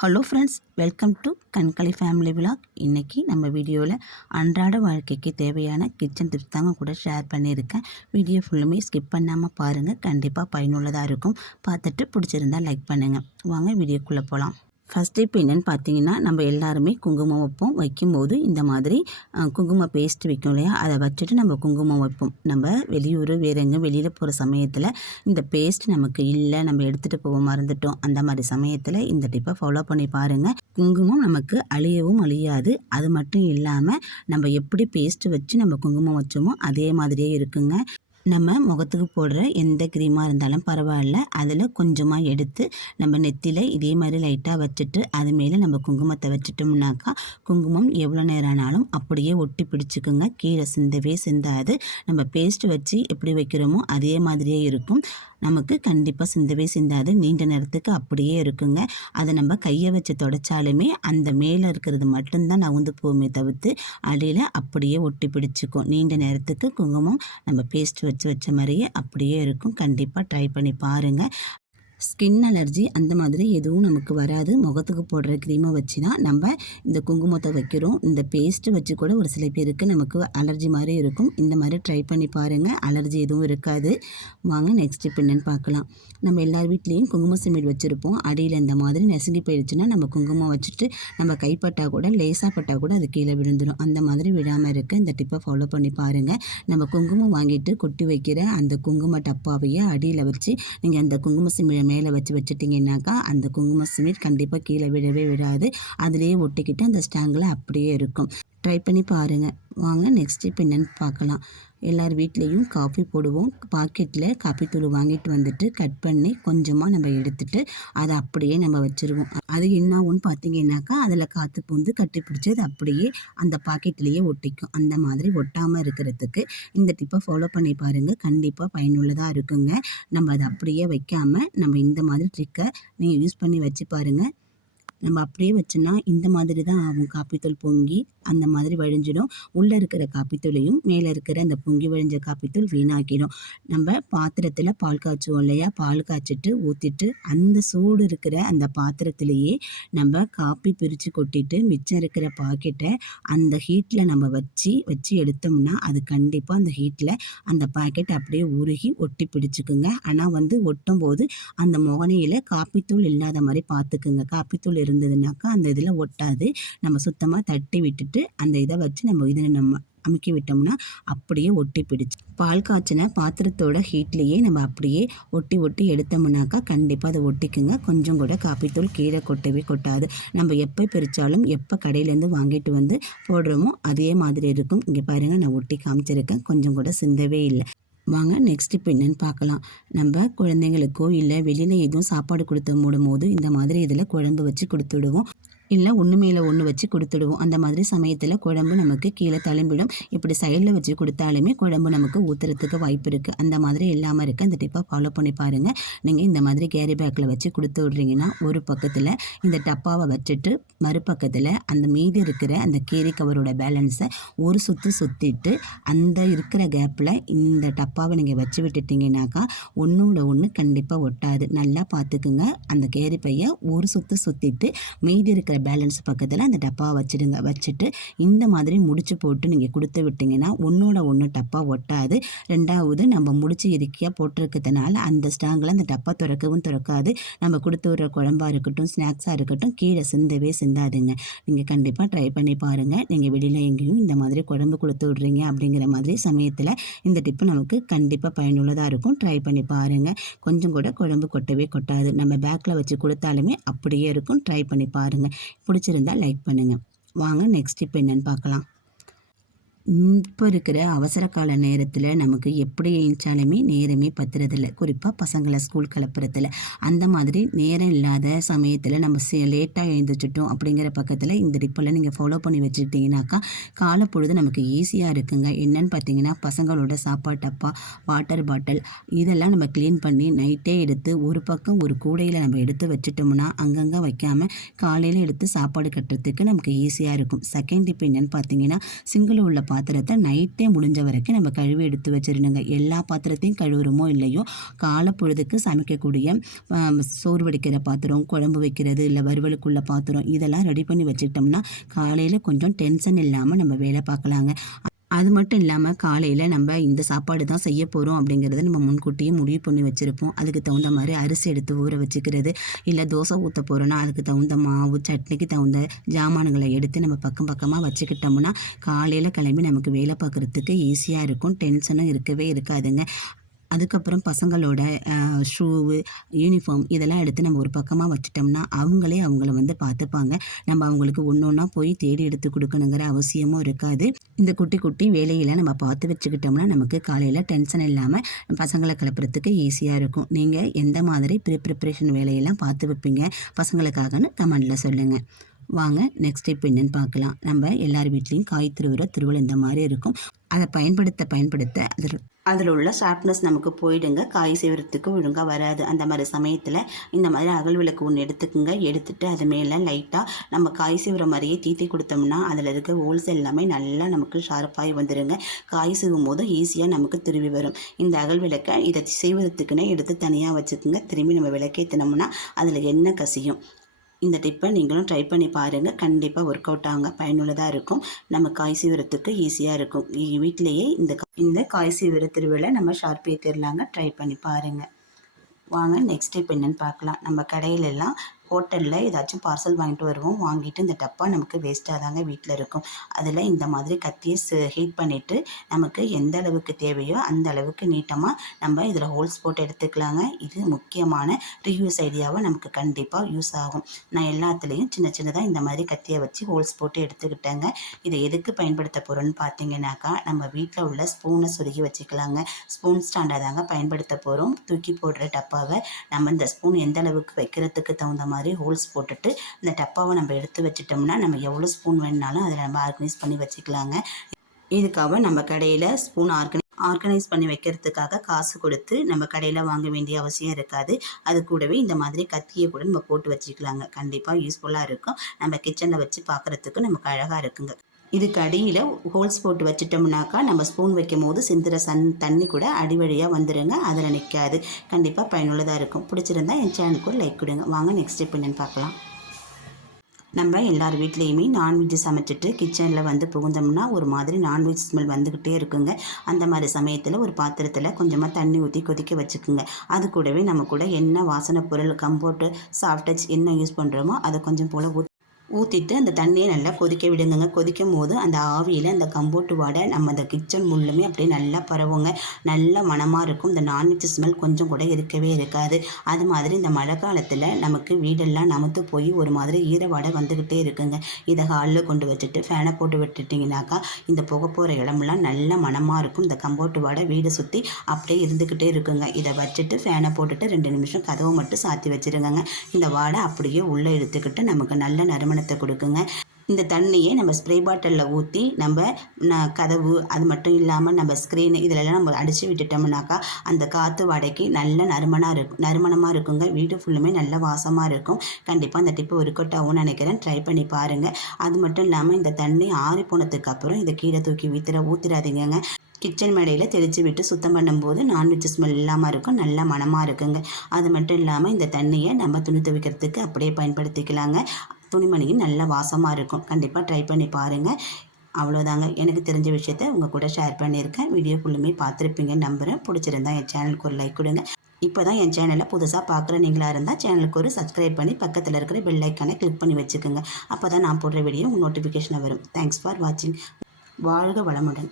Hello friends, welcome to Kankalai family vlog. இன்றைக்கி நம்ம வீடியோவில் அன்றாட வாழ்க்கைக்கு தேவையான கிச்சன் டிப்ஸ் தாங்க கூட ஷேர் பண்ணியிருக்கேன். வீடியோ ஃபுல்லுமே ஸ்கிப் பண்ணாமல் பாருங்கள், கண்டிப்பாக பயனுள்ளதாக இருக்கும். பார்த்துட்டு பிடிச்சிருந்தால் லைக் பண்ணுங்கள். வாங்க வீடியோக்குள்ளே போகலாம். ஃபஸ்ட் டிப் என்னென்னு பார்த்தீங்கன்னா, நம்ம எல்லாருமே குங்குமம் வைப்போம். வைக்கும்போது இந்த மாதிரி குங்கும பேஸ்ட் வைக்கும் இல்லையா, அதை வச்சுட்டு நம்ம குங்குமம் வைப்போம். நம்ம வெளியூர் வேறு எங்கே வெளியில் போகிற சமயத்தில் இந்த பேஸ்ட் நமக்கு இல்லை, நம்ம எடுத்துகிட்டு போக மறந்துட்டோம், அந்த மாதிரி சமயத்தில் இந்த டிப்பை ஃபாலோ பண்ணி பாருங்கள். குங்குமம் நமக்கு அழியவும் அழியாது. அது மட்டும் இல்லாமல் நம்ம எப்படி பேஸ்ட்டு வச்சு நம்ம குங்குமம் வச்சோமோ அதே மாதிரியே இருக்குங்க. நம்ம முகத்துக்கு போடுற எந்த க்ரீமாக இருந்தாலும் பரவாயில்ல, அதில் கொஞ்சமாக எடுத்து நம்ம நெத்தியில் இதே மாதிரி லைட்டாக வச்சுட்டு அது மேலே நம்ம குங்குமத்தை வச்சுட்டோம்னாக்கா குங்குமம் எவ்வளோ நேரம் ஆனாலும் அப்படியே ஒட்டி பிடிச்சிக்குங்க. கீழே சிந்தவே சிந்தாது. நம்ம பேஸ்ட் வச்சு எப்படி வைக்கிறோமோ அதே மாதிரியே இருக்கும். நமக்கு கண்டிப்பாக சிந்தவே சிந்தாது. நீண்ட நேரத்துக்கு அப்படியே இருக்குங்க. அதை நம்ம கையை வச்சு தொடச்சாலுமே அந்த மேலே இருக்கிறது மட்டும்தான் நவுந்து போகுமே தவிர்த்து அடியில் அப்படியே ஒட்டி பிடிச்சிக்கும். நீண்ட நேரத்துக்கு குங்குமம் நம்ம பேஸ்ட் வச்ச மாதிரியே அப்படியே இருக்கும். கண்டிப்பாக ட்ரை பண்ணி பாருங்கள். ஸ்கின் அலர்ஜி அந்த மாதிரி எதுவும் நமக்கு வராது. முகத்துக்கு போடுற க்ரீமை வச்சு தான் நம்ம இந்த குங்குமத்தை வைக்கிறோம். இந்த பேஸ்ட்டு வச்சு கூட ஒரு சில பேருக்கு நமக்கு அலர்ஜி மாதிரி இருக்கும். இந்த மாதிரி ட்ரை பண்ணி பாருங்கள், அலர்ஜி எதுவும் இருக்காது. வாங்க நெக்ஸ்ட் டிப் என்னென்னு பார்க்கலாம். நம்ம எல்லார் வீட்லேயும் குங்கும சிமிழ் வச்சுருப்போம். அடியில் இந்த மாதிரி நெசுங்கி போயிடுச்சுன்னா நம்ம குங்குமம் வச்சுட்டு நம்ம கைப்பட்டால் கூட லேசாக பட்டால் கூட அது கீழே விழுந்துடும். அந்த மாதிரி விடாமல் இருக்க இந்த டிப்பை ஃபாலோ பண்ணி பாருங்கள். நம்ம குங்குமம் வாங்கிட்டு கொட்டி வைக்கிற அந்த குங்கும டப்பாவையே அடியில் வச்சு நீங்கள் அந்த குங்கும சிமிழை மேலே வச்சுட்டிங்கன்னாக்கா அந்த குங்கும சிமிழ் கண்டிப்பாக கீழே விடவே விடாது. அதிலேயே ஒட்டிக்கிட்டு அந்த ஸ்டாங்கில் அப்படியே இருக்கும். ட்ரை பண்ணி பாருங்கள். வாங்க நெக்ஸ்ட் டிப் என்னென்னு பார்க்கலாம். எல்லார் வீட்லேயும் காஃபி போடுவோம். பாக்கெட்டில் காஃபி தூள் வாங்கிட்டு வந்துட்டு கட் பண்ணி கொஞ்சமாக நம்ம எடுத்துகிட்டு அதை அப்படியே நம்ம வச்சுருவோம். அது என்ன ஆகும்னு பார்த்தீங்கன்னாக்கா அதில் காற்று பூந்து கட்டி பிடிச்சி அது அப்படியே அந்த பாக்கெட்லேயே ஒட்டிக்கும். அந்த மாதிரி ஒட்டாமல் இருக்கிறதுக்கு இந்த டிப்பை ஃபாலோ பண்ணி பாருங்கள். கண்டிப்பாக பயனுள்ளதாக இருக்குங்க. நம்ம அதை அப்படியே வைக்காமல் நம்ம இந்த மாதிரி ட்ரிக்கை நீங்கள் யூஸ் பண்ணி வச்சு பாருங்கள். நம்ம அப்படியே வச்சோன்னா இந்த மாதிரி தான் ஆகும். காப்பித்தூள் பொங்கி அந்த மாதிரி வழிஞ்சிடும். உள்ளே இருக்கிற காப்பித்தூளையும் மேலே இருக்கிற அந்த பொங்கி வழிஞ்ச காப்பித்தூள் வீணாக்கிடும். நம்ம பாத்திரத்தில் பால் காய்ச்சுவோம் இல்லையா, பால் காய்ச்சிட்டு ஊற்றிட்டு அந்த சூடு இருக்கிற அந்த பாத்திரத்திலேயே நம்ம காப்பி பிரித்து கொட்டிட்டு மிச்சம் இருக்கிற பாக்கெட்டை அந்த ஹீட்டில் நம்ம வச்சு எடுத்தோம்னா அது கண்டிப்பாக அந்த ஹீட்டில் அந்த பாக்கெட் அப்படியே உருகி ஒட்டி பிடிச்சிக்குங்க. ஆனால் ஒட்டும் போது அந்த முகனையில் காப்பித்தூள் இல்லாத மாதிரி பார்த்துக்குங்க. காப்பித்தூள் இருந்ததுனாக்கா அந்த இதில் ஒட்டாது. நம்ம சுத்தமாக தட்டி விட்டுட்டு அந்த இதை வச்சு நம்ம அமுக்கி விட்டோம்னா அப்படியே ஒட்டி பிடிச்சி பால் காய்ச்சின பாத்திரத்தோட ஹீட்லேயே நம்ம அப்படியே ஒட்டி எடுத்தோம்னாக்கா கண்டிப்பாக அதை ஒட்டிக்குங்க. கொஞ்சம் கூட காப்பித்தூள் கீழே கொட்டவே கொட்டாது. நம்ம எப்போ பிரித்தாலும் எப்போ கடையிலேருந்து வாங்கிட்டு வந்து போடுறோமோ அதே மாதிரி இருக்கும். இங்கே பாருங்கள், நான் ஒட்டி காமிச்சிருக்கேன். கொஞ்சம் கூட சிந்தவே இல்லை. வாங்க நெக்ஸ்ட் இப்போ என்னென்னு பார்க்கலாம். நம்ம குழந்தைங்களுக்கோ இல்லை வெளியில் எதுவும் சாப்பாடு கொடுத்து மூடும்போது இந்த மாதிரி இதில் குழம்பு வச்சு கொடுத்துடுவோம். இல்லை ஒன்று மேலே ஒன்று வச்சு கொடுத்துடுவோம். அந்த மாதிரி சமயத்தில் குழம்பு நமக்கு கீழே தழும்பிடும். இப்படி சைடில் வச்சு கொடுத்தாலுமே குழம்பு நமக்கு ஊற்றுறதுக்கு வாய்ப்பு இருக்குது. அந்த மாதிரி இல்லாமல் இருக்குது. அந்த டிப்பை ஃபாலோ பண்ணி பாருங்கள். நீங்கள் இந்த மாதிரி கேரி பேக்கில் வச்சு கொடுத்து விட்றீங்கன்னா ஒரு பக்கத்தில் இந்த டப்பாவை வச்சுட்டு மறுபக்கத்தில் அந்த மீதி இருக்கிற அந்த கேரி கவரோட பேலன்ஸை ஒரு சுற்றிட்டு அந்த இருக்கிற கேப்பில் இந்த டப்பாவை நீங்கள் வச்சு விட்டுட்டிங்கனாக்கா ஒன்றோட ஒன்று கண்டிப்பாக ஒட்டாது. நல்லா பார்த்துக்குங்க. அந்த கேரி பையை ஒரு சுற்றிட்டு மீதி இருக்கிற பேலன்ஸ் பக்கத்தில் அந்த டப்பாவை வச்சுட்டு இந்த மாதிரி முடிச்சு போட்டு நீங்கள் கொடுத்து விட்டிங்கன்னா ஒன்றோட ஒன்று டப்பா ஒட்டாது. ரெண்டாவது நம்ம முடிச்சு இறுக்கியாக போட்டிருக்கிறதுனால அந்த ஸ்டாங்கில் அந்த டப்பா திறக்காது. நம்ம கொடுத்து விடுற குழம்பாக இருக்கட்டும், ஸ்நாக்ஸாக இருக்கட்டும், கீழே சிந்தவே சிந்தாதுங்க. நீங்கள் கண்டிப்பாக ட்ரை பண்ணி பாருங்கள். நீங்கள் வெளியில் எங்கேயும் இந்த மாதிரி குழம்பு கொடுத்து விட்றீங்க அப்படிங்கிற மாதிரி சமயத்தில் இந்த டிப்பு நமக்கு கண்டிப்பாக பயனுள்ளதாக இருக்கும். ட்ரை பண்ணி பாருங்கள். கொஞ்சம் கூட குழம்பு கொட்டவே கொட்டாது. நம்ம பேக்கில் வச்சு கொடுத்தாலுமே அப்படியே இருக்கும். ட்ரை பண்ணி பாருங்கள். பிடிச்சிருந்தால் லைக் பண்ணுங்கள். வாங்க நெக்ஸ்ட் இப்போ என்னென்னு பார்க்கலாம். இப்போ இருக்கிற அவசர கால நேரத்தில் நமக்கு எப்படி எழுந்தாலுமே நேரமே பத்துறதில்லை. குறிப்பாக பசங்களை ஸ்கூல் கிளப்புறதில்ல. அந்த மாதிரி நேரம் இல்லாத சமயத்தில் நம்ம லேட்டாக எழுந்திரிச்சிட்டோம் அப்படிங்கிற பக்கத்தில் இந்த டிப்பெல்லாம் நீங்கள் ஃபாலோ பண்ணி வச்சுக்கிட்டிங்கனாக்கா காலப்பொழுது நமக்கு ஈஸியாக இருக்குங்க. என்னென்னு பார்த்தீங்கன்னா பசங்களோட சாப்பாடு டப்பா, வாட்டர் பாட்டில் இதெல்லாம் நம்ம க்ளீன் பண்ணி நைட்டே எடுத்து ஒரு பக்கம் ஒரு கூடையில் நம்ம எடுத்து வச்சுட்டோம்னா அங்கங்கே வைக்காமல் காலையில் எடுத்து சாப்பாடு கட்டுறதுக்கு நமக்கு ஈஸியாக இருக்கும். செகண்ட் டிப் என்னென்னு பார்த்தீங்கன்னா சிங்கிள் உள்ள பாத்திரத்தை நைட்டே முடிஞ்ச வரைக்கும் நம்ம கழுவி எடுத்து வச்சிடணுங்க. எல்லா பாத்திரத்தையும் கழுவுறோமோ இல்லையோ, காலை பொழுதுக்கு சமைக்கக்கூடிய சோறு வடிக்கிற பாத்திரம், குழம்பு வைக்கிறது, இல்லை வறுவலுக்குள்ள பாத்திரம், இதெல்லாம் ரெடி பண்ணி வச்சுக்கிட்டோம்னா காலையில் கொஞ்சம் டென்ஷன் இல்லாமல் நம்ம வேலை பார்க்கலாங்க. அது மட்டும் இல்லாமல் காலையில் நம்ம இந்த சாப்பாடு தான் செய்ய போகிறோம் அப்படிங்கிறத நம்ம முன்கூட்டியே முடிவு பண்ணி வச்சுருப்போம். அதுக்கு தகுந்த மாதிரி அரிசி எடுத்து ஊற வச்சுக்கிறது, இல்லை தோசை ஊற்ற போகிறோன்னா அதுக்கு தகுந்த மாவு, சட்னிக்கு தகுந்த ஜாமான்களை எடுத்து நம்ம பக்கம் பக்கமாக வச்சுக்கிட்டோம்னா காலையில் கிளம்பி நமக்கு வேலை பார்க்குறதுக்கு ஈஸியாக இருக்கும். டென்ஷனும் இருக்கவே இருக்காதுங்க. அதுக்கப்புறம் பசங்களோட ஷூவு, யூனிஃபார்ம் இதெல்லாம் எடுத்து நம்ம ஒரு பக்கமாக வச்சுட்டோம்னா அவங்கள வந்து பார்த்துப்பாங்க. நம்ம அவங்களுக்கு ஒன்று ஒன்றா போய் தேடி எடுத்து கொடுக்கணுங்கிற அவசியமும் இருக்காது. இந்த குட்டி குட்டி வேலையில் நம்ம பார்த்து வச்சுக்கிட்டோம்னா நமக்கு காலையில் டென்ஷன் இல்லாமல் பசங்களை கிளப்புறதுக்கு ஈஸியாக இருக்கும். நீங்கள் எந்த மாதிரி ப்ரிப்ரேஷன் வேலையெல்லாம் பார்த்து வைப்பீங்க பசங்களுக்காகன்னு கமெண்டில் சொல்லுங்கள். வாங்க நெக்ஸ்ட் இப்போ என்னென்னு பார்க்கலாம். நம்ம எல்லார் வீட்லேயும் காய் திருவள்ளுவர் இந்த மாதிரி இருக்கும். அதை பயன்படுத்த அதில் உள்ள ஷார்ப்னஸ் நமக்கு போயிடுங்க. காய் சீவுறதுக்கு ஒழுங்காக வராது. அந்த மாதிரி சமயத்தில் இந்த மாதிரி அகல் விளக்கு ஒன்று எடுத்துக்குங்க. எடுத்துகிட்டு அது மேலே லைட்டாக நம்ம காய் சீவுற மாதிரியே தீத்தி கொடுத்தோம்னா அதில் இருக்க ஹோல்ஸ் எல்லாமே நல்லா நமக்கு ஷார்ப்பாகி வந்துடுங்க. காய் சீவும் போது ஈஸியாக நமக்கு திரும்பி வரும். இந்த அகல் விளக்கை இதை செய்வதற்குன்னே எடுத்து தனியாக வச்சுக்கோங்க. திரும்பி நம்ம விளக்கேற்றினோம்னா அதில் எண்ணெய் கசியும். இந்த டிப்பை நீங்களும் ட்ரை பண்ணி பாருங்கள். கண்டிப்பாக ஒர்க் அவுட் ஆகுங்க. பயனுள்ளதாக இருக்கும். நம்ம காய் சீவுறதுக்கு ஈஸியாக இருக்கும். வீட்டிலையே இந்த காய் சீவுற திருவிழா நம்ம ஷார்ப் ஏற்றிடலாங்க. ட்ரை பண்ணி பாருங்கள். வாங்க நெக்ஸ்ட் டிப் என்னென்னு பார்க்கலாம். நம்ம கடையிலெல்லாம் ஹோட்டலில் ஏதாச்சும் பார்சல் வாங்கிட்டு வருவோம். வாங்கிட்டு இந்த டப்பா நமக்கு வேஸ்ட்டாக தாங்க வீட்டில் இருக்கும். அதில் இந்த மாதிரி கத்தியை ஹீட் பண்ணிவிட்டு நமக்கு எந்த அளவுக்கு தேவையோ அந்த அளவுக்கு நீட்டமாக நம்ம இதில் ஹோல்ஸ் போட்டு எடுத்துக்கலாங்க. இது முக்கியமான ரீயூஸ் ஐடியாவை நமக்கு கண்டிப்பாக யூஸ் ஆகும். நான் எல்லாத்துலேயும் சின்ன சின்னதாக இந்த மாதிரி கத்தியை வச்சு ஹோல்ஸ் போட்டு எடுத்துக்கிட்டேங்க. இதை எதுக்கு பயன்படுத்த போகிறோன்னு பார்த்தீங்கன்னாக்கா, நம்ம வீட்டில் உள்ள ஸ்பூனை சொருகி வச்சுக்கலாங்க. ஸ்பூன் ஸ்டாண்டாக தாங்க பயன்படுத்த போகிறோம். தூக்கி போடுற டப்பாவை நம்ம இந்த ஸ்பூன் எந்த அளவுக்கு வைக்கிறதுக்கு தகுந்த மாதிரி ஹோல்ஸ் போட்டுட்டு இந்த டப்பாவை நம்ம எடுத்து வச்சிட்டோம்னா நம்ம எவ்வளோ ஸ்பூன் வேணுனாலும் அதில் நம்ம ஆர்கனைஸ் பண்ணி வச்சுக்கலாங்க. இதுக்காக நம்ம கடையில் ஸ்பூன் ஆர்கனைஸ் பண்ணி வைக்கிறதுக்காக காசு கொடுத்து நம்ம கடையில் வாங்க வேண்டிய அவசியம் இருக்காது. அது கூடவே இந்த மாதிரி கத்தியை கூட நம்ம போட்டு வச்சுக்கலாங்க. கண்டிப்பாக யூஸ்ஃபுல்லாக இருக்கும். நம்ம கிச்சனில் வச்சு பார்க்குறதுக்கு நமக்கு அழகாக இருக்குங்க. இதுக்கு அடியில் ஹோல்ஸ் போட்டு வச்சிட்டோம்னாக்கா நம்ம ஸ்பூன் வைக்கும் போது சிந்துற தண்ணி கூட அடி வழியாக வந்துடுங்க. அதில் நிற்காது. கண்டிப்பாக பயனுள்ளதாக இருக்கும். பிடிச்சிருந்தா என் சேனலுக்கு ஒரு லைக் கொடுங்க. வாங்க நெக்ஸ்ட் ஸ்டெப் என்னென்னு பார்க்கலாம். நம்ம எல்லார் வீட்லேயுமே நான்வெஜ் சமைச்சிட்டு கிச்சனில் வந்து புகுந்தோம்னா ஒரு மாதிரி நான்வெஜ் ஸ்மெல் வந்துக்கிட்டே இருக்குங்க. அந்த மாதிரி சமயத்தில் ஒரு பாத்திரத்தில் கொஞ்சமாக தண்ணி ஊற்றி கொதிக்க வச்சுக்குங்க. அது கூடவே நம்ம கூட என்ன வாசனை பொருள், கம்போர்ட்டு, சாஃப்ட் டச் என்ன யூஸ் பண்ணுறோமோ அதை கொஞ்சம் போல் ஊற்றிட்டு அந்த தண்ணியை நல்லா கொதிக்க விடுங்க. கொதிக்கும் போது அந்த ஆவியில் அந்த கம்போட்டு வாடை நம்ம அந்த கிச்சன் முள்ளுமே அப்படியே நல்லா பரவுங்க. நல்ல மணமாக இருக்கும். இந்த நான்வெஜ் ஸ்மெல் கொஞ்சம் கூட இருக்கவே இருக்காது. அது மாதிரி இந்த மழை காலத்தில் நமக்கு வீடெல்லாம் நமுத்து போய் ஒரு மாதிரி ஈரவாடை வந்துக்கிட்டே இருக்குங்க. இதை ஹாலில் கொண்டு வச்சுட்டு ஃபேனை போட்டு விட்டுட்டிங்கனாக்கா இந்த புகை போகிற இடமெல்லாம் நல்ல மணமாக இருக்கும். இந்த கம்போட்டு வாடை வீடை சுற்றி அப்படியே இருந்துக்கிட்டே இருக்குங்க. இதை வச்சுட்டு ஃபேனை போட்டுட்டு 2 நிமிஷம் கதவை மட்டும் சாத்தி வச்சுருங்க. இந்த வாடை அப்படியே உள்ளே எடுத்துக்கிட்டு நமக்கு நல்ல நறுமணத்தை கொடுக்குங்க. இந்த தண்ணியை நம்ம ஸ்ப்ரே பாட்டிலில் ஊற்றி நம்ம கதவு, அது மட்டும் இல்லாமல் நம்ம ஸ்க்ரீனு இதிலெல்லாம் நம்ம அடித்து விட்டுட்டோம்னாக்கா அந்த காற்று வாடைக்கு நல்ல நறுமணமாக இருக்குங்க. வீடு ஃபுல்லுமே நல்ல வாசமாக இருக்கும். கண்டிப்பாக அந்த டிப்பு ஒர்க் அவுட் ஆகும்னு நினைக்கிறேன். ட்ரை பண்ணி பாருங்கள். அது மட்டும் இல்லாமல் இந்த தண்ணி ஆறி போனதுக்கு அப்புறம் இதை கீழே தூக்கி ஊற்றிடாதீங்க. கிச்சன் மேடையில் தெளித்து விட்டு சுத்தம் பண்ணும்போது நான்வெஜ் ஸ்மெல் இல்லாமல் இருக்கும். நல்ல மணமாக இருக்குங்க. அது மட்டும் இல்லாமல் இந்த தண்ணியை நம்ம துணி துவைக்கிறதுக்கு அப்படியே பயன்படுத்திக்கலாங்க. துணிமணியும் நல்ல வாசமாக இருக்கும். கண்டிப்பாக ட்ரை பண்ணி பாருங்கள். அவ்வளோதாங்க. எனக்கு தெரிஞ்ச விஷயத்த உங்கள் கூட ஷேர் பண்ணியிருக்கேன். வீடியோ ஃபுல்லுமே பார்த்துருப்பீங்கன்னு நம்புகிறேன். பிடிச்சிருந்தா என் சேனலுக்கு ஒரு லைக் கொடுங்க. இப்போ தான் என் சேனலை புதுசாக பார்க்குற நீங்களாக இருந்தால் சேனலுக்கு ஒரு சப்ஸ்கிரைப் பண்ணி பக்கத்தில் இருக்கிற பெல் ஐக்கானை கிளிக் பண்ணி வச்சுக்கோங்க. அப்போ தான் நான் போடுற வீடியோ நோட்டிஃபிகேஷன் வரும். தேங்க்ஸ் ஃபார் வாட்சிங். வாழ்க வளமுடன்.